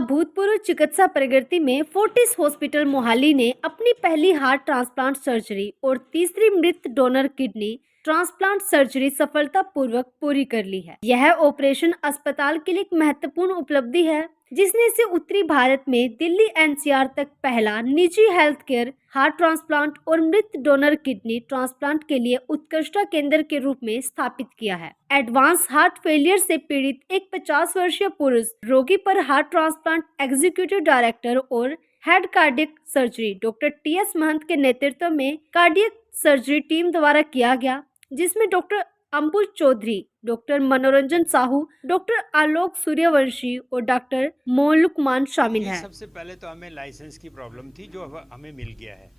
अभूतपूर्व चिकित्सा प्रगति में फोर्टिस हॉस्पिटल मोहाली ने अपनी पहली हार्ट ट्रांसप्लांट सर्जरी और तीसरी मृत डोनर किडनी ट्रांसप्लांट सर्जरी सफलतापूर्वक पूरी कर ली है। यह ऑपरेशन अस्पताल के लिए एक महत्वपूर्ण उपलब्धि है, जिसने इसे उत्तरी भारत में दिल्ली एनसीआर तक पहला निजी हेल्थ केयर हार्ट ट्रांसप्लांट और मृत डोनर किडनी ट्रांसप्लांट के लिए उत्कृष्टता केंद्र के रूप में स्थापित किया है। एडवांस हार्ट फेलियर से पीड़ित एक 50 वर्षीय पुरुष रोगी पर हार्ट ट्रांसप्लांट एग्जीक्यूटिव डायरेक्टर और head cardiac surgery doctor T S Mahant के नेतृत्व में कार्डियक सर्जरी टीम द्वारा किया गया, जिसमें डॉक्टर अंबुज चौधरी, डॉक्टर मनोरंजन साहू, डॉक्टर आलोक सूर्यवंशी और डॉक्टर मोलुकमान शामिल हैं। सबसे पहले तो हमें लाइसेंस की प्रॉब्लम थी, जो हमें मिल गया है।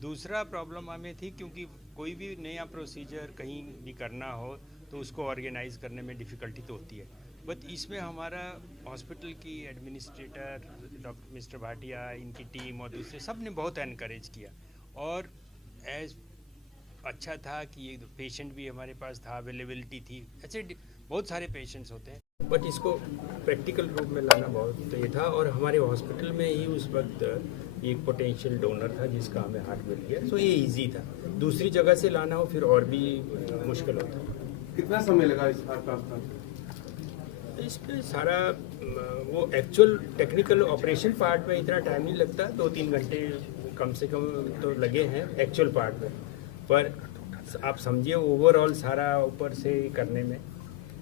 दूसरा प्रॉब्लम हमें थी क्योंकि कोई भी नया प्रोसीजर कहीं भी करना हो तो उसको ऑर्गेनाइज करने में डिफ़िकल्टी तो होती है। बट इसमें हमारा हॉस्पिटल की एडमिनिस्ट्रेटर डॉक्टर मिस्टर भाटिया, इनकी टीम और दूसरे सब ने बहुत एनकरेज किया और अच्छा था कि ये पेशेंट भी हमारे पास था, अवेलेबिलिटी थी। ऐसे बहुत सारे पेशेंट्स होते हैं, बट इसको प्रैक्टिकल रूप में लाना बहुत ये था। और हमारे हॉस्पिटल में ही उस वक्त एक पोटेंशियल डोनर था जिसका हमें हार्ट मिल गया, तो ये इजी था। दूसरी जगह से लाना हो फिर और भी मुश्किल होता। कितना समय लगा इस हार्ट ट्रांसप्लांट? इसमें सारा वो एक्चुअल टेक्निकल ऑपरेशन पार्ट में इतना टाइम नहीं लगता, 2-3 घंटे कम से कम तो लगे हैं एक्चुअल पार्ट में। पर आप समझिए ओवरऑल सारा ऊपर से करने में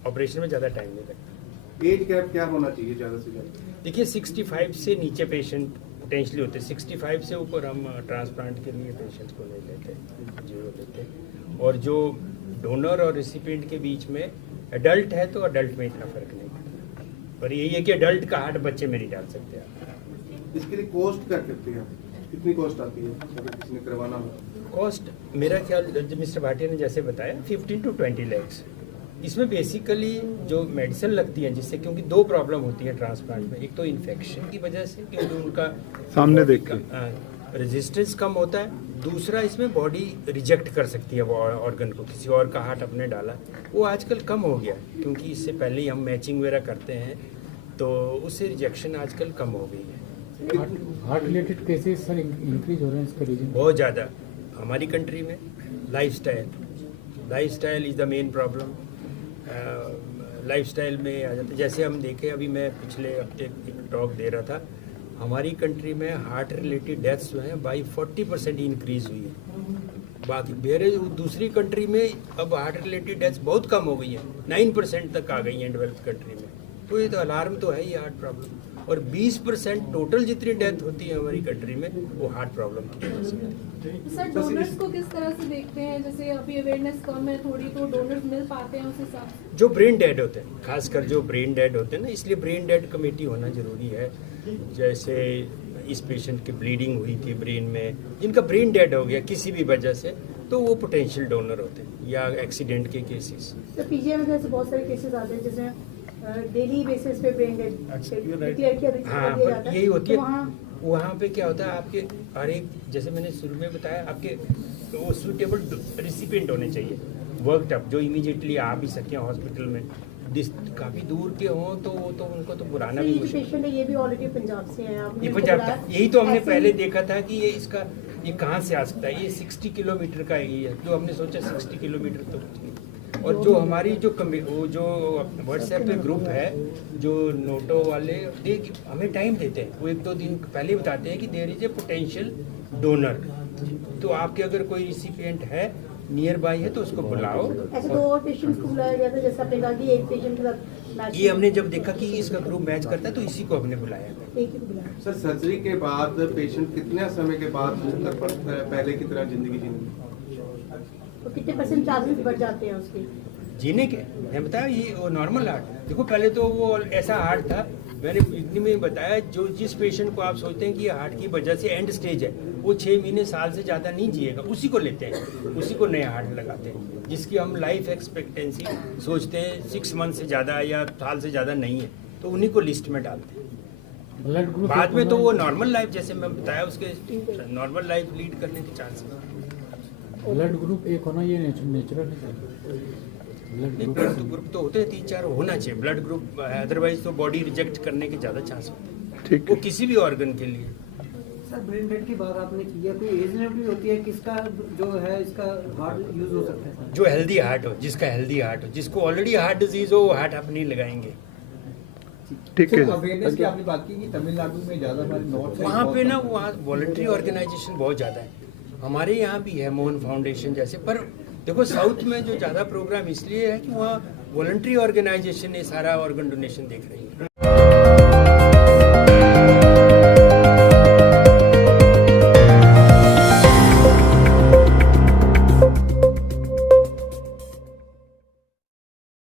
ऑपरेशन में ज़्यादा टाइम नहीं लगता। एज गैप क्या होना चाहिए ज़्यादा से ज़्यादा? देखिए 65 से नीचे पेशेंट पोटेंशली होते हैं, 65 से ऊपर हम ट्रांसप्लांट के लिए पेशेंट्स को नहीं लेते, जीरो लेते। और जो डोनर और रिसिपिएंट के बीच में एडल्ट है तो अडल्ट में इतना फर्क नहीं पड़ता, पर यही है कि अडल्ट का हार्ट बच्चे में नहीं डाल सकते आप। इसके लिए कॉस्ट क्या करते हैं, कितनी कॉस्ट आती है अगर किसी ने करवाना हो? कॉस्ट मेरा ख्याल मिस्टर भाटिया ने जैसे बताया 15 to 20 lakhs। इसमें बेसिकली जो मेडिसिन लगती है जिससे, क्योंकि 2 प्रॉब्लम होती है ट्रांसप्लांट में। एक तो इन्फेक्शन की वजह से क्योंकि उनका सामने देख के रेजिस्टेंस कम होता है, दूसरा इसमें बॉडी रिजेक्ट कर सकती है वो ऑर्गन को। किसी और का हार्ट अपने डाला, वो आजकल कम हो गया क्योंकि इससे पहले ही हम मैचिंग वगैरह करते हैं, तो उससे रिजेक्शन आजकल कम हो गई है। Heart related cases sir increase हो रहे हैं, इसका रीजन बहुत ज़्यादा हमारी कंट्री में lifestyle is the main problem. Lifestyle में आ जाता है। जैसे हम देखें, अभी मैं पिछले हफ्ते एक टॉक दे रहा था, हमारी कंट्री में हार्ट रिलेटेड डेथ्स जो हैं बाई 40% इंक्रीज हुई है। बाकी मेरे दूसरी कंट्री में अब हार्ट रिलेटेड डेथ्स बहुत कम हो गई हैं, 9% तक आ गई हैं डेवलप्ड कंट्री में। तो ये तो अलार्म तो है ही हार्ट प्रॉब्लम। और 20% टोटल जितनी डेथ होती है हमारी कंट्री में वो हार्ट प्रॉब्लम की वजह से होती है। सर डोनर्स को किस तरह से देखते हैं? जैसे अभी अवेयरनेस कम है थोड़ी, तो डोनर्स मिल पाते हैं उस हिसाब से? जो ब्रेन डेड होते हैं, खासकर जो ब्रेन डेड होते हैं ना, इसलिए ब्रेन डेड कमेटी होना जरूरी है। जैसे इस पेशेंट की ब्लीडिंग हुई थी ब्रेन में, जिनका ब्रेन डेड हो गया किसी भी वजह से, तो वो पोटेंशियल डोनर होते हैं, या एक्सीडेंट के केसेस। तो पीजीआई में जैसे बहुत सारे केसेस आते हैं जिसमें डेली बेसिस पे ब्रेन डेड डिक्लेयर किया जाता है। यही होती है। तो वहाँ पे क्या होता है, आपके हर एक, जैसे मैंने शुरू में बताया, आपके वो सूटेबल रिसिपिएंट होने चाहिए, वर्कड अप, जो इमीडिएटली आ भी सकें हॉस्पिटल में। काफ़ी दूर के हों तो वो तो उनको तो बुलाना भी मुश्किल है। पेशेंट है, ये भी ऑलरेडी पंजाब से है। ये पंजाब था, यही तो हमने पहले देखा था कि ये कहाँ से आ सकता है। ये 60 किलोमीटर का एरिया है, जो हमने सोचा 60 किलोमीटर तो कुछ नहीं। और जो हमारी जो व्हाट्सएप पे ग्रुप है, जो नोटो वाले, हमें टाइम देते हैं। वो 1-2 दिन पहले बताते हैं कि there is a potential donor, तो आपके अगर कोई रिसिपिएंट है नियर बाई है तो उसको बुलाओ। ऐसे 2 और पेशेंट्स को बुलाया गया था, जैसे आपने कहा कि एक पेशेंट के साथ मैच, ये हमने जब देखा कि इसका ग्रुप मैच करता है तो इसी को हमने बुलाया। एक ही को बुलाया। सर सर्जरी के बाद पेशेंट कितने समय के बाद लग पड़ता है पहले की तरह जिंदगी जीने? तो कितने % चार्जेस बढ़ जाते हैं उसके जीने के? मैं बताया ये वो नॉर्मल हार्ट, देखो पहले तो वो ऐसा हार्ट था, मैंने इतनी में बताया, जो जिस पेशेंट को आप सोचते हैं कि हार्ट की वजह से एंड स्टेज है, वो 6 महीने साल से ज़्यादा नहीं जिएगा, उसी को लेते हैं, उसी को नया हार्ट लगाते हैं, जिसकी हम लाइफ एक्सपेक्टेंसी सोचते हैं 6 मंथ से ज़्यादा या साल से ज़्यादा नहीं है, तो उन्हीं को लिस्ट में डालते हैं। ब्लड ग्रुप बाद में तो वो नॉर्मल लाइफ, जैसे मैं बताया, उसके नॉर्मल लाइफ लीड करने के चांसेस। ब्लड ग्रुप एक होना ये नेचुरल है। ब्लड ग्रुप तो होते हैं 3-4 होना चाहिए ब्लड ग्रुप, अदरवाइज तो बॉडी रिजेक्ट करने के ज़्यादा चांस होते हैं। ठीक वो है। किसी भी ऑर्गन के लिए। सर ब्रेन डेड की बात आपने की है, कोई एज लिमिट भी होती है किसका जो है इसका हार्ट यूज हो सकता है सर? जो हेल्दी हार्ट हो, जिसका हेल्दी हार्ट हो, जिसको ऑलरेडी हार्ट डिजीज हो, वो हार्ट आप नहीं लगाएंगे। ठीक है। अवेयरनेस की आपने बात की कि तमिलनाडु में ज़्यादा हमारे नॉर्थ साइड वहाँ पे ना वहाँ वॉलंटरी ऑर्गेनाइजेशन बहुत ज़्यादा है, हमारे यहाँ भी है मोहन फाउंडेशन जैसे। पर देखो साउथ में जो ज़्यादा प्रोग्राम इसलिए है कि वहाँ वॉलंटरी ऑर्गेनाइजेशन ये सारा ऑर्गन डोनेशन देख रही है।